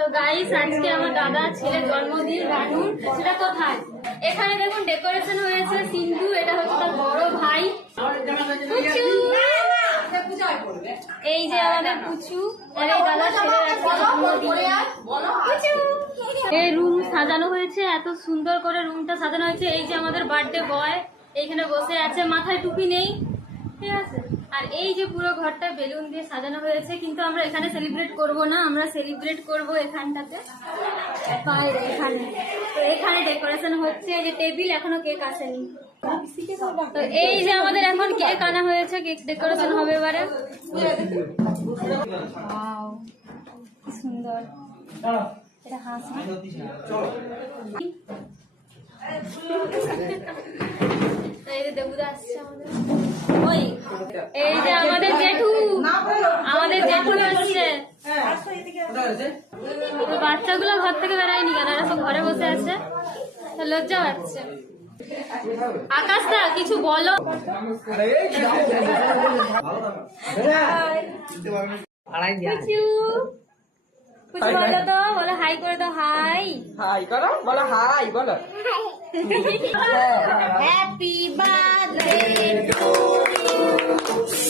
তো গাইস আজকে আমার দাদা ছেলের জন্মদিন রানুর সেটা কোথায়? এখানে দেখুন ডেকোরেশন হয়েছে সিন্ধু, এটা হচ্ছে তার বড় ভাই। এই যে আমাদের পুচু আর দাদা। এই রুম সাজানো হয়েছে, এত সুন্দর করে রুমটা সাজানো হয়েছে। এই যে আমাদের বার্থডে বয় এইখানে বসে আছে, মাথায় টুপি নেই। ঠিক আছে? এই যে পুরো ঘরটা বেলুন দিয়ে সাজানো হয়েছে, কিন্তু আমরা এখানে সেলিব্রেট করব না, আমরা সেলিব্রেট করব এখানটাতে। বাইরে এখানে। তো এখানে ডেকোরেশন হচ্ছে যে টেবিল এখনও কেক আসেনি। তো এই যে আমাদের এখন কেক আনা হয়েছে কেক ডেকোরেশন হবে এবারে। সুন্দর। এটা হাঁস তো এই দেবুদা আসছে আমাদের। এই যে আমাদের জেঠু আমাদের জেঠু আসছে বাচ্চাগুলো ঘর থেকে বেড়ায়নি কেন? এরা সব ঘরে বসে আছে। লজ্জা পাচ্ছে। কিছু বলো। কুচু কুচু বলো তো বলো হাই করে দাও হাই হাই করো বলো হাই বলো। হ্যাপি বার্থডে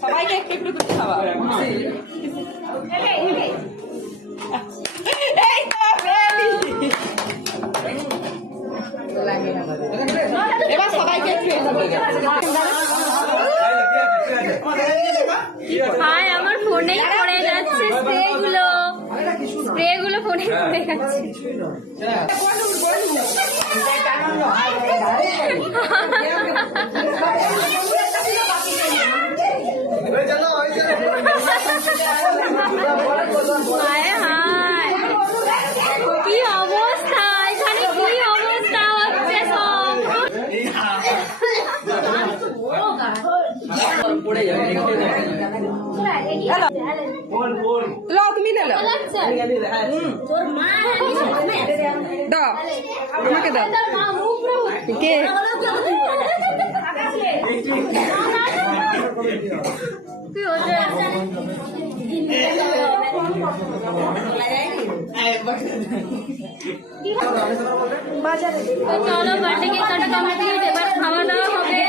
সবাইকে একটু একটু করে খাওয়া। এই তো baby। এবার সবাইকে একটু হাই আমার ফোনেই পড়ে যাচ্ছে স্প্রে গুলো স্প্রে গুলো ফোনে পড়ে যাচ্ছে হায় হায় কি অবস্থা এখানে কি অবস্থা হচ্ছে সব লো তুমি নে লো দাও আমাকে দাও কে কি চলো বার্থডে কেক কাটা কমপ্লিট এবার খাওয়া দাওয়া হবে